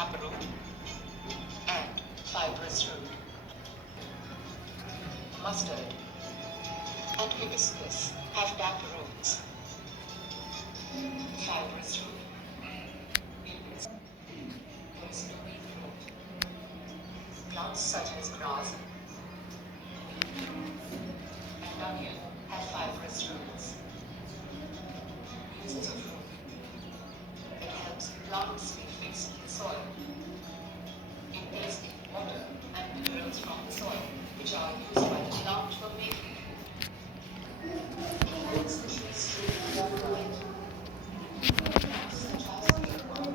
taproot and fibrous root. Mustard and hibiscus have taproots. Fibrous root. Plants such as grass and onion have fibrous roots. Uses of root. It helps plants be fixed in soil. It takes in water and minerals from the soil, which are used by the plant for making. It makes the trees true and right. Plants such as earthworm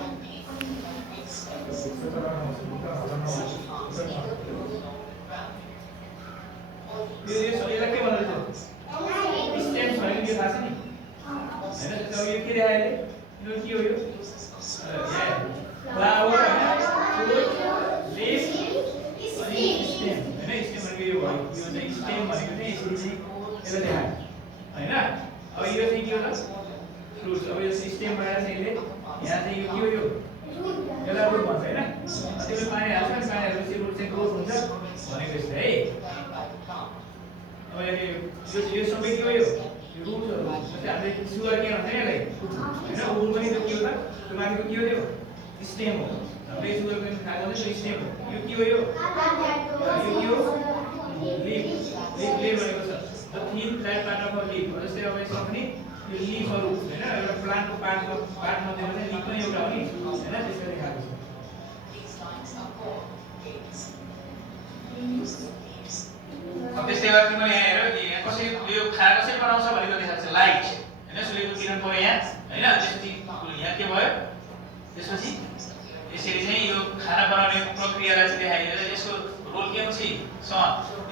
and pea and big stems. Such farms either grow along the ground or ये सोलेला के बनाले थियो stems भनेको के थाहा छ नि हैन त्यो यो के देखायो यो के हो यो फ्लावर फ्रुट लिफ अनि स्टेम हैन स्टेम भनेको यो भयो यो चाहिँ स्टेम भनेको चाहिँ यसरी चाहिँ यसले देखायो हैन अब यो चाहिँ के हो त फ्रुट अब यो स्टेम बनाएर चाहिँ यसले यहाँ चाहिँ यो के हो यो यसलाई रुट भन्छ हैन त्यसले पानी हाल्छ अनि पानी हालेपछि रुट चाहिँ ग्रोथ हुन्छ भनेको जस्तो है अब यो सबै के हो यो रुटहरु जस्तै हामीले सुगर के भन्छ नि यसलाई हैन उल पनि त के हो त त्यो माथिको के हो त्यो स्टेम हो हामीले सुगर पनि खाएको छ त्यो स्टेम हो यो के हो यो के हो लिफ भनेको छ the thin flat part of a leaf जस्तै अब यसमा पनि यो लिफहरु हैन एउटा प्लान्टको पार्ट मध्येमा चाहिँ लिफ पनि एउटा हो नि हैन त्यसले देखाएको छ अब त्यस्तै गरी तिमीले यहाँ हेर यहाँ कसरी यो खाना कसरी बनाउँछ भनेको देखाएको छ लाइट हैन सूर्यको किरण पर्यो यहाँ हैन त्यसपछि यहाँ के भयो त्यसपछि यसरी चाहिँ यो खाना बनाउने प्रक्रियालाई चाहिँ देखाइदिएर यसको रोल के हुन्छ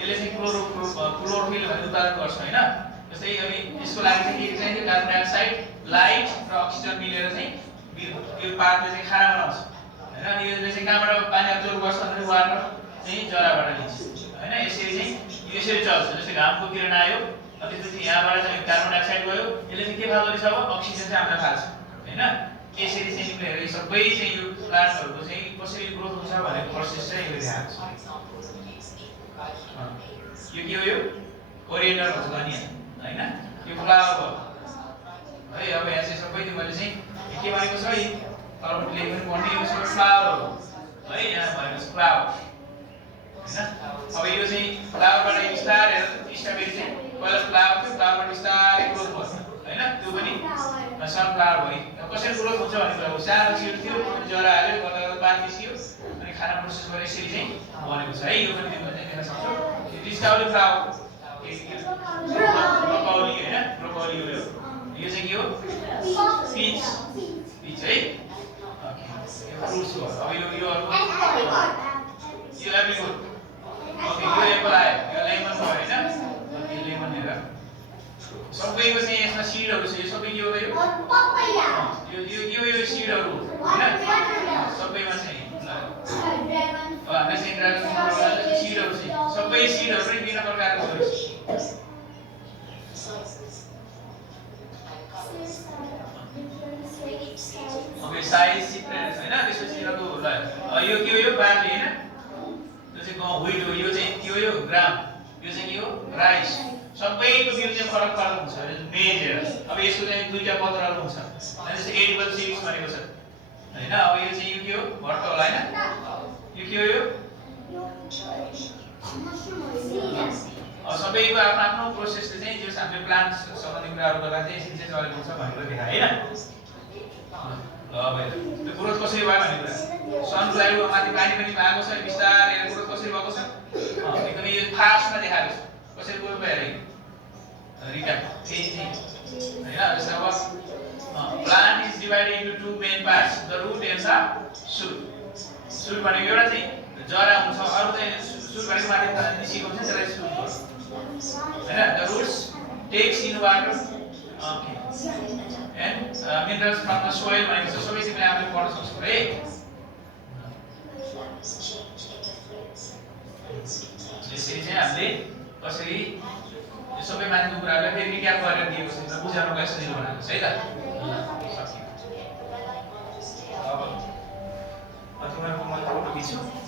यसले चाहिँ क्लोरोफिल भन्ने उत्पादन गर्छ हैन जस्तै अब यसको लागि चाहिँ के चाहिन्छ कार्बन डाइअक्साइड लाइट र अक्सिजन मिलेर चाहिँ यो पातले चाहिँ खाना बनाउँछ हैन अनि यसले चाहिँ कहाँबाट पानी अब्जर्भ गर्छ भने वाटर चाहिँ जराबाट लिन्छ हैन यसरी चाहिँ यसरी चल्छ जस्तै घामको किरण आयो अनि त्यसपछि यहाँबाट चाहिँ कार्बन डाइअक्साइड गयो यसले चाहिँ के फाल्दो रहेछ अब अक्सिजन चाहिँ हामीलाई फाल्छ हैन यसरी चाहिँ तिमीले हेर सबै चाहिँ यो प्लान्टहरुको चाहिँ कसरी ग्रोथ हुन्छ भनेको प्रोसेस चाहिँ यसले देखाएको छ यो के हो यो कोरिएन्डर भन्छ धनिया हैन यो फ्लावर हो है अब यहाँ चाहिँ सबै तिमीले चाहिँ के भनेको छ है तलपट्टि लेख्नु पर्ने यो चाहिँ फ्लावर हो है यहाँ भनेको छ फ्लावर हैन अब यो चाहिँ फ्लावरबाट बिस्तारै स्ट्रबेरी चाहिँ पहिला फ्लावर थियो फ्लावरबाट बिस्तारै ग्रोथ भयो हैन त्यो पनि सनफ्लावर भयो कसरी ग्रोथ हुन्छ भन्ने कुरा हो सानो सिड थियो जरा हाल्यो गर्दा पानी निस्कियो अनि खाना प्रोसेस गरेर यसरी चाहिँ बनेको छ है यो पनि तिमीले चाहिँ देख्न सक्छौ यो डिस्कभरी फ्लावर ब्रोकोली हैन ब्रोकोली हो यो चाहिँ के हो पीच है ओके यो फ्रुट्स हो अब यो अर्को यो एप्रिकट ओके यो एप्पल आयो यो लेमन भयो हैन यो लेमन हेर सबैको चाहिँ यसमा सीडहरु छ यो सबै के हो त यो यो सीडहरु हैन सबैमा चाहिँ हामीले चाहिँ ड्रागन फ्रुटको सीडहरु छ सबै सीडहरु पनि विभिन्न प्रकारको हुन्छ ओके साइज डिफरेन्ट हैन त्यसपछि यो के हो यो बार्ली हैन यो चाहिँ गहुँ व्हीट हो यो चाहिँ के हो यो ग्राम यो चाहिँ के हो राइस सबैको बिउ चाहिँ फरक फरक हुन्छ मेन हेर अब यसको चाहिँ दुईटा पत्रहरु हुन्छ जस्तै एडिबल सीड्स भनेको छ हैन अब यो चाहिँ यो के हो भर्क होला हैन यो के हो यो सबैको आफ्नो आफ्नो प्रोसेसले चाहिँ जो हामीले प्लान्ट सम्बन्धी कुराहरु गर्दा चाहिँ यसरी चाहिँ चलेको हुन्छ भनेर देखाए हैन ल अब त्यो ग्रोथ कसरी भयो भन्ने कुरा सनफ्लावर माथि पानी पनि भएको छ बिस्तारै हेर ग्रोथ कसरी भएको छ एकदमै यो फास्टमा देखाएको छ कसरी ग्रोथ भयो हेर रिक्याप हैन जस्तै अब plant is divided into two main parts the root and the shoot shoot भनेको एउटा चाहिँ जरा हुन्छ अरु चाहिँ shoot भनेको माथि निस्केको हुन्छ त्यसलाई shoot भन्छ हैन the roots takes in water okay and minerals from the soil भनेको चाहिँ सबै तिमीले आफूले पढ्न सक्छौ है यसरी चाहिँ हामीले कसरी यो सबै माथिको कुराहरुलाई फेरि रिक्याप गरेर दिएको छ बुझाउनलाई सजिलो बनाएको छ है त छ